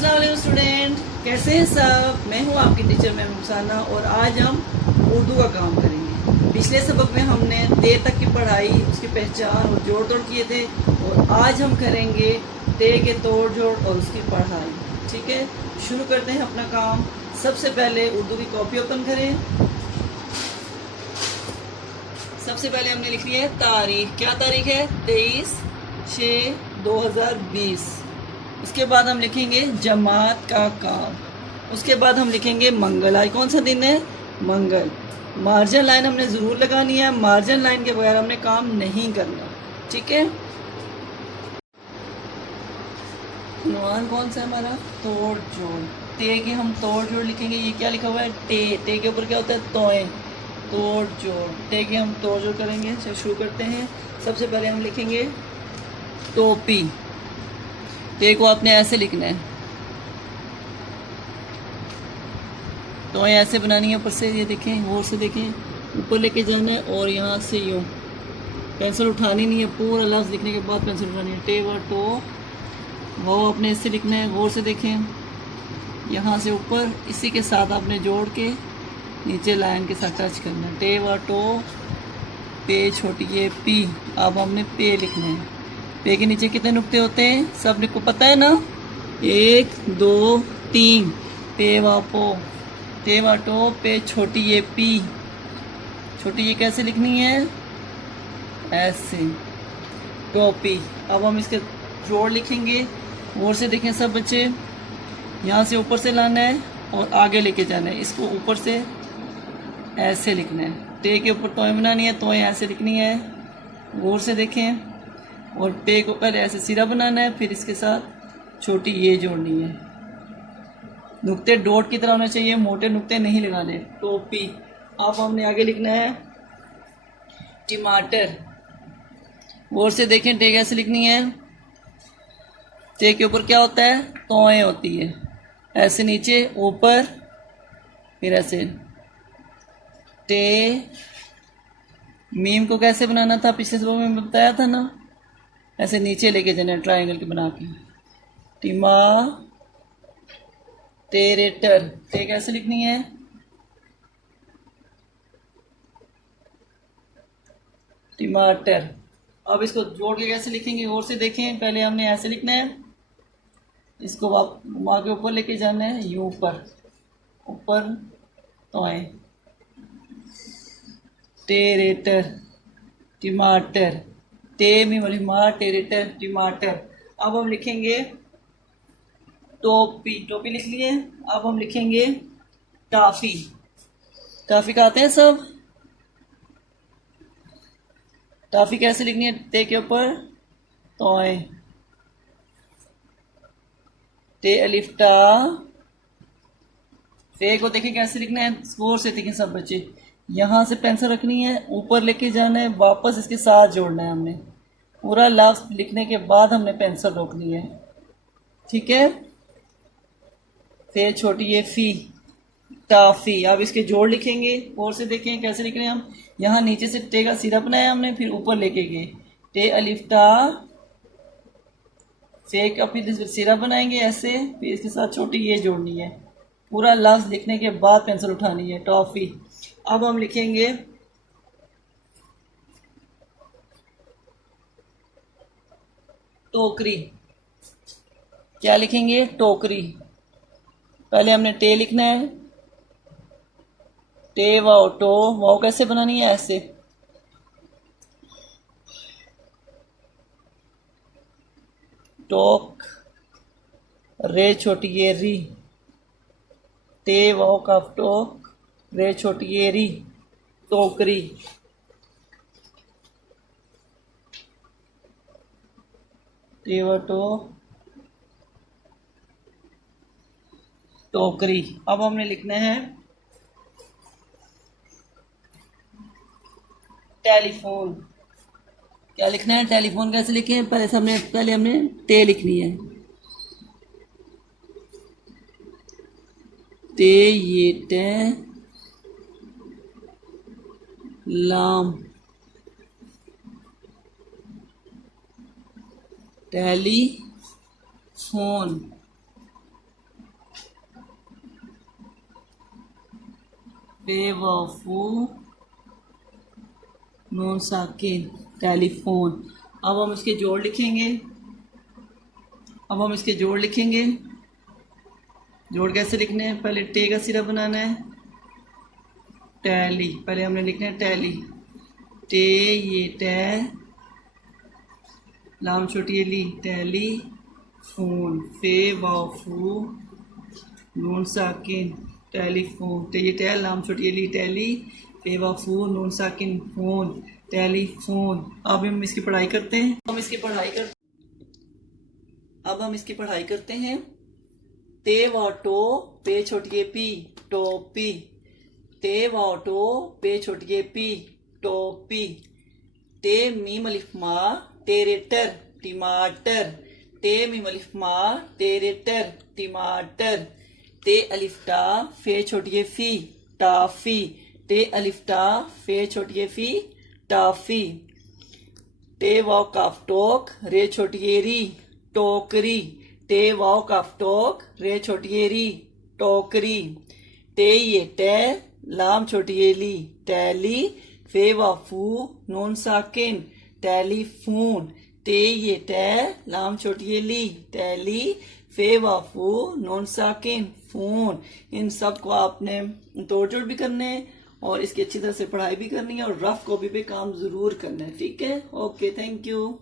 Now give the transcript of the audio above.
अस्सलाम वालेकुम स्टूडेंट, कैसे हैं सब। मैं हूं आपकी टीचर मैम रुखसाना और आज हम उर्दू का काम करेंगे। पिछले सबक में हमने ते तक की पढ़ाई, उसकी पहचान और जोड़ तोड़ किए थे और आज हम करेंगे ते के तोड़ जोड़ और उसकी पढ़ाई। ठीक है, शुरू करते हैं अपना काम। सबसे पहले उर्दू की कॉपी ओपन करें। सबसे पहले हमने लिख लिया है तारीख। क्या तारीख है? 23/6/2020। उसके बाद हम लिखेंगे जमात का काम। उसके बाद हम लिखेंगे मंगल। आज कौन सा दिन है? मंगल। मार्जिन लाइन हमने ज़रूर लगानी है, मार्जिन लाइन के बगैर हमने काम नहीं करना। ठीक है, उन्वान कौन सा है हमारा? तोड़ जोड़। ते के हम तोड़ जोड़ लिखेंगे। ये क्या लिखा हुआ है? ते के ऊपर क्या होता है? तोए। तोड़ जोड़। ते के हम तोड़ जोड़ करेंगे। चलो शुरू करते हैं। सबसे पहले हम लिखेंगे टोपी। ते को आपने ऐसे लिखना है, तो ऐसे बनानी है ऊपर से। ये देखें, गौर से देखें, ऊपर लेके जाना है और यहाँ से यूँ। पेंसिल उठानी नहीं है, पूरा लफ्ज़ लिखने के बाद पेंसिल उठानी है। टे व टो वो आपने इससे लिखना है। गौर से देखें, यहाँ से ऊपर इसी के साथ आपने जोड़ के नीचे लाइन के साथ टच करना है। टे व टो पे छोटी ये पी। अब हमने पे लिखना है। पे के नीचे कितने नुक्ते होते हैं? सब को पता है ना? 1 2 3। पे व पो, ते व टो पे छोटी ये पी। छोटी ये कैसे लिखनी है? ऐसे। टोपी। अब हम इसके जोड़ लिखेंगे। और से देखें सब बच्चे, यहाँ से ऊपर से लाना है और आगे लेके जाना है। इसको ऊपर से ऐसे लिखना है। ते के ऊपर तोय बनानी है, तोय ऐसे लिखनी है। गौर से देखें, और पे को पहले ऐसे सिरा बनाना है, फिर इसके साथ छोटी ये जोड़नी है। नुक्ते डॉट की तरह होने चाहिए, मोटे नुक्ते नहीं लगाने। टोपी। अब हमने आगे लिखना है टमाटर। गौर से देखें, टे कैसे लिखनी है? ते के ऊपर क्या होता है? तोय होती है। ऐसे नीचे ऊपर, फिर ऐसे। टे मीम को कैसे बनाना था? पिछले सबक में बताया था ना, ऐसे नीचे लेके जाना है ट्रायंगल के बना के। टिमा टेरेटर। ते कैसे लिखनी है? टमाटर। अब इसको जोड़ के कैसे लिखेंगे? और से देखें, पहले हमने ऐसे लिखना है, इसको आप घुमा के ऊपर लेके जाना है, यूं ऊपर ऊपर तोए। टेरेटर टमाटर। ते में वाली माँ, टेरेटर टमाटर। अब हम लिखेंगे टोपी। टोपी लिख लिए। अब हम लिखेंगे टाफी। टाफी खाते हैं सब? टाफी कैसे लिखनी है? ते के ऊपर तोय। ते अलिफ टा। फे को देखें कैसे लिखना है? स्कोर से देखें सब बच्चे, यहाँ से पेंसिल रखनी है, ऊपर लेके जाना है, वापस इसके साथ जोड़ना है। हमने पूरा लफ्ज़ लिखने के बाद हमने पेंसिल रोकनी है। ठीक है, फिर छोटी ये फी, टाफी। अब इसके जोड़ लिखेंगे। और से देखें कैसे लिख रहे हैं हम। यहाँ नीचे से टे का सिरा बनाया हमने, फिर ऊपर लेके गए। टे अलिफ टा फे का फिर सिरा बनाएंगे ऐसे, फिर इसके साथ छोटी ये जोड़नी है। पूरा लफ्ज़ लिखने के बाद पेंसिल उठानी है। टॉफी। अब हम लिखेंगे टोकरी। क्या लिखेंगे? टोकरी। पहले हमने टे लिखना है। टे वाओ टो। वाओ कैसे बनानी है? ऐसे। टोक रे छोटी ये री। टे वाओ कफ टोक रे छोटी ये री। टोकरी। टे वा टो टोकरी। अब हमने लिखना है टेलीफोन। क्या लिखना है? टेलीफोन कैसे लिखें? पहले हमने टे लिखनी है। ते ये टे लाम। टेलीफोन। फे वाफू नून साकिन टेलीफोन। अब हम इसके जोड़ लिखेंगे। जोड़ कैसे लिखने हैं? पहले टे का सिरा बनाना है, टैली। पहले हमने लिखना है टैली, टे ये टे, लाम छोटी ये ली, टैली फोन, फे वाफू नून साकिन टेलीफोन, टे ये टे, लाम छोटी ये ली, टैली, फे वाफू नून साकिन फोन, टेलीफोन। अब हम इसकी पढ़ाई करते हैं। अब हम इसकी पढ़ाई करते हैं। ते वाटो पे छोटी पी, टोपी। ते वाटो पे छोटी पी, टोपी। ते मीम अलिफ मा टेरेटर, टमाटर। ते मीम अलिफ मा टेरेटर, टमाटर। ते अलिफ्टा फे छोटी फी, टाफी। ते अलिफ्टा फे छोटी फी, टाफी। टे वाव काफ टोक रे छोटी री, टोकरी। टे वाव काफ टोक रे छोटी री, टोकरी। टे ये टे, लाम छोटी ये ली, टैली, फे वाफू नून साकिन टेलीफोन। टे ये टे, लाम छोटी ये ली, टैली, फे वाफू नून साकिन फोन। इन सब को आपने तोड़ जोड़ भी करने हैं और इसकी अच्छी तरह से पढ़ाई भी करनी है और रफ कॉपी पे काम जरूर करना है। ठीक है, ओके, थैंक यू।